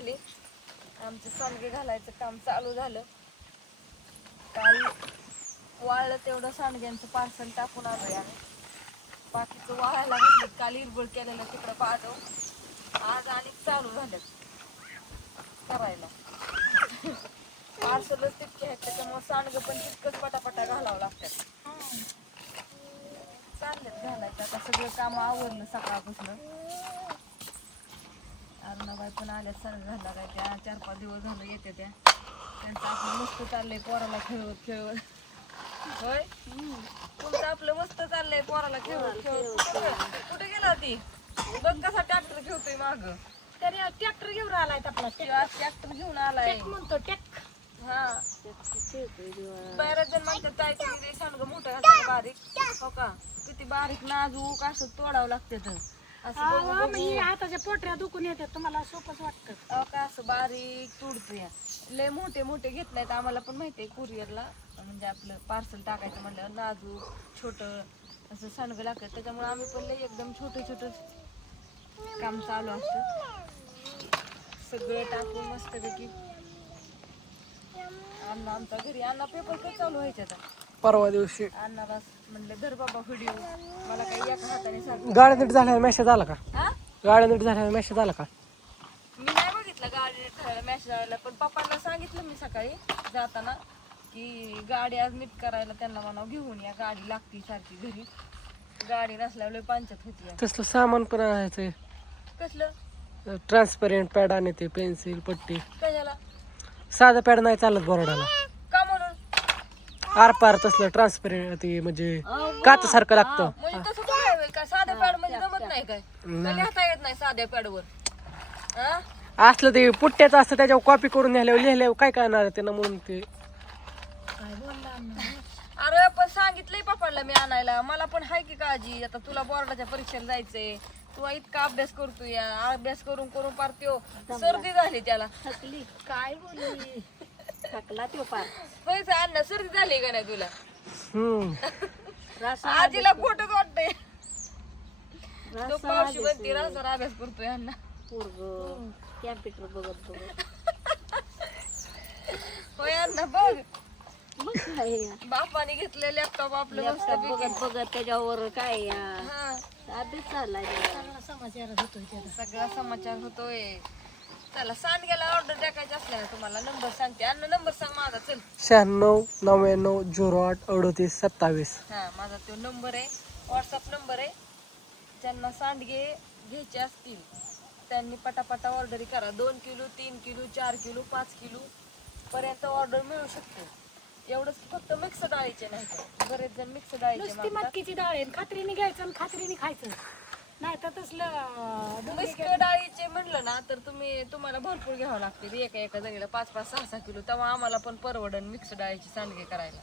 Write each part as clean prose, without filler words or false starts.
झाली. आमचं सांडगे घालायचं काम चालू झालं. काल वाळलं तेवढं सांडग्यांचं पार्सल टाकून आलोय आम्ही. बाकीचं वाळायला घातलं. काल इरबळ केलेलं तिकडं बाजव. आज आणि चालू झालं करायला. पार्सलच तितके आहेत त्याच्यामुळे सांडगं पण तितकंच पटापटा घालावं लागतात. चाललेत घालायचं आता सगळं काम आवरलं सकाळपासून. अरुणाबाई पण आल्यात सांडगं घालणार आहे त्या 4-5 दिवस झालं येते त्या. त्यांचं आपलं मस्त चाललंय पोराला खेळवत खेळवत. होय तुमचं आपलं मस्त चाललंय पोराला खेळवत खेळवत. कुठे गेला होती बघ कसा ट्रॅक्टर खेळतोय माग. त्याने ट्रॅक्टर घेऊन आलाय आपला ट्रॅक्टर घेऊन आलाय म्हणतो टेक. हा बऱ्याच जण म्हणतात ताई तुम्ही सांडगं मोठं घालता बारीक. हो का किती बारीक नाजूक असं तोडावं लागतं. असं हाताच्या पोटऱ्या दुखून येतात तुम्हाला सोपंच वाटतं. का असं बारीक तुडतोय. लय मोठे मोठे घेत नाहीत आम्हाला पण माहितीये कुरिअरला म्हणजे आपलं पार्सल टाकायचं म्हणलं नाजूक छोट असं सांडगं लागतं त्याच्यामुळे आम्ही पण लय एकदम छोटं छोटं काम चालू असतं. सगळं टाकून मस्तपैकी अण्णा आमचा घरी अण्णा पेपर काय चालू व्हायचे आता परवा दिवशी अण्णाला म्हणलं धर बाबा व्हिडिओ मला काही एका हाताने सांग. गाड्या नीट झाल्यावर मेसेज आला का? हा गाड्या नीट झाल्यावर मेसेज आला का? मी नाही बघितलं गाडी ठरायला मॅसेज आला पण पप्पांना सांगितलं मी सकाळी जाताना की गाडी आज नीट करायला त्यांना म्हणावं घेऊन या गाडी लागती सारखी घरी. गाडी नसल्यावर लय पंचायत होती. तसलं सामान पण आणायचंय. कसलं ट्रान्सपरंट पॅड आणि ते पेन्सिल पट्टी. कशाला साधा पॅड नाही चालत बोर्डाला. का म्हणून आरपार तसलं ट्रान्सपरंट ते म्हणजे काच सारखं लागतं. म्हणजे तसं काय होईल का साध्या पॅड मध्ये जमत नाही काय लिहिता येत नाही साध्या पॅडवर. असलं ते पुट्ट्याचं असतं त्याच्यावर कॉपी करून न्यायला लिहिल्यावर काय करणार त्यांना म्हणून ते. अरे पण सांगितलंय पप्पाला मी आणायला. मला पण हाय की काळजी आता तुला बोर्डाच्या परीक्षेला जायचंय. तू इतका अभ्यास करतोय अभ्यास करून करून पार त्यो सर्दी झाली त्याला. थकली काय बोलली थकला तो पार. पैसा अण्णा सर्दी झाली का नाही तुला? रासा आजीला खोटच वाटतंय. तो पावशी म्हणते रासार अभ्यास करतोय अण्णा. पोरग कॅम्प्युटर बघत बघत. होय अण्णा बघ मग काय बापाने घेतले लॅपटॉप आपलं मस्त लॅपटॉप बघत बघत त्याच्यावर काय हा अभ्यास चाललाय समाचार होतोय त्याला. सगळा समाचार होतोय. चला सांडग्याला ऑर्डर टाकायची असल्या तुम्हाला नंबर सांगते अण्णा नंबर सांग माझा चल. 9699083827. हा माझा तो नंबर आहे व्हॉट्सअप नंबर आहे. ज्यांना सांडगे घ्यायचे असतील त्यांनी पटापटा ऑर्डर करा. 2 किलो 3 किलो 4 किलो 5 किलो पर्यंत ऑर्डर मिळू शकते. एवढंच फक्त मिक्स डाळीचे नाही तर बरेच जण मिक्स डाळीचे नुसती मागतात. मटकीची डाळ आहे खात्रीने घ्यायचं आणि खात्रीने खायचं नाही तर तसलं मिक्स डाळीचे म्हणलं ना तर तुम्हाला भरपूर घ्यावं लागते एका जागेला 5-5 6-6 किलो. तेव्हा आम्हाला पण परवडन मिक्स डाळीची सांडगे करायला.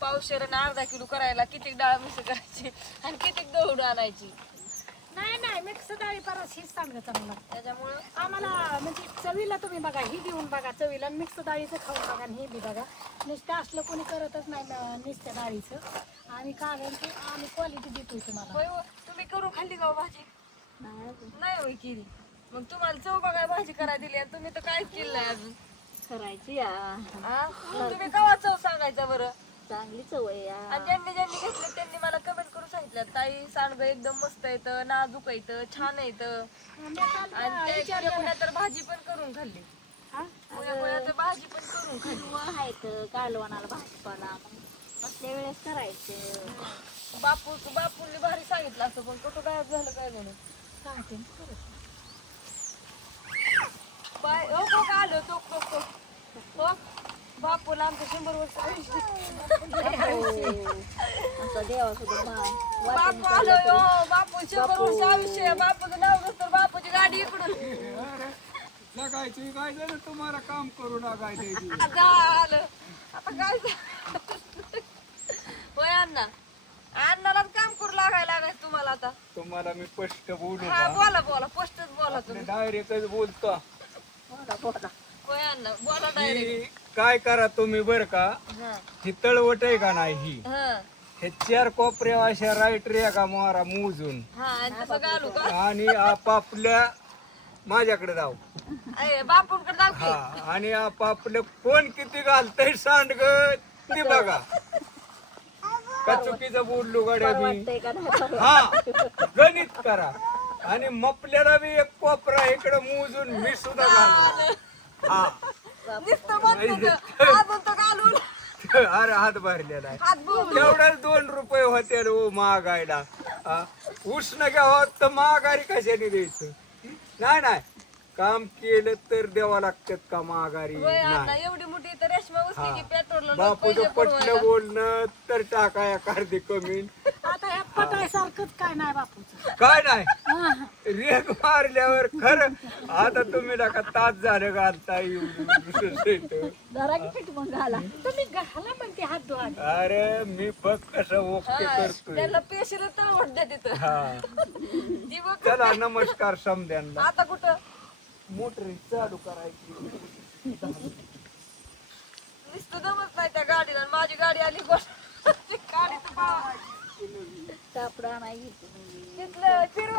पावशेर आणि अर्धा किलो करायला किती डाळ मिक्स करायची आणि किती दळून आणायची. नाही मिक्स डाळी परत हीच चांगलं चांगलं त्याच्यामुळं आम्हाला म्हणजे चवीला तुम्ही बघा ही देऊन बघा चवीला मिक्स डाळीचं खाऊन बघा आणि हे बी बघा. नुसतं असलं कोणी करतच नाही नुसत्या डाळीचं. आणि कारण की आम्ही क्वालिटी देतोय तुम्हाला. होय हो. तुम्ही करून खाल्ली का भाजी? नाही होय केली. मग तुम्हाला चव बघाय भाजी करायला दिली आणि तुम्ही तर काहीच केलं नाही अजून. करायची तुम्ही कवा चव सांगायचा बरं? चांगली चव आहे आणि ज्यांनी ज्यांनी घेतले त्यांनी मला कमेंट करून सांगितलं ताई सांडगं एकदम मस्त येतं नाजूक येतं छान येतं. आणि त्या तर भाजी पण करून खाल्ली. भाजी पण करून खाल्ली. कालवणाला भाजीपाला असल्या वेळेस करायचं. बापूंनी भारी सांगितलं असं पण कुठं गायब झालं काय म्हणून सांगते बाय हो का आलो तो हो बापूला आमचं 100 वर्ष बापू आलो हो बापू 100 वर्ष आयुष्य. बापूचं नाव नसतं बापूची गाडी इकडून काय झालं तुम्हाला काम करू नका झालं आता काय होय अण्णा अण्णालाच काम करू लागायचं तुम्हाला आता. तुम्हाला मी स्पष्ट बोलू हा बोला स्पष्टच बोला तुम्ही. डायरेक्टच बोलतो. होय अण्णा बोला डायरेक्ट. काय करा तुम्ही बर का हा ही तळवट आहे का नाही ही हा हे 4 कोपऱ्या अशा राईट रे का मारा मोजून हा आणि तसं घालू का आणि आपापल्या माझ्याकडे जाऊ बापूंकडे जाऊ की. हा आणि आपापलं कोण किती घालतंय सांडग ते बघा का चुकीचं बोललो गाड्या मी वाटतंय का नाही हा गणित करा आणि मपल्याला बी एक कोपरा इकडे मोजून मी सुद्धा घालणार हा नुसतं म्हणतो का, अजून तो घालून अरे हात भरलेला आहे हात भरून. तेवढ्याच 2 रुपये होते रे हो महागायला हा. उष्ण घ्यावं तर महागारी कशाने द्यायचं नाही नाही काम केलं तर द्यावं लागतात का महागारी होय अण्णा, नाही एवढी मोठी तर रेशमा उचली की पेट्रोलला बापूचं पटलं बोलणं तर टाकाय अर्धी कमी आता ह्या पटायसारखंच काय नाही बापूचं. काय नाही रेग मारल्यावर खरं आता तुम्ही नका तास झालं घालता येऊन जरा की पीठ मग घाला. तुम्ही घाला म्हणते हात धुवा. अरे मी बघ कसं ओके करतोय त्यांना पेशीला तळवट द्या तिथं. हा जी बघ चला नमस्कार समद्यांना आता कुठं मोटर चालू करायची नुसतं जमत नाही त्या गाडीला. आणि माझी गाडी आली गोष्ट गाडी तर तिथलं फिरवा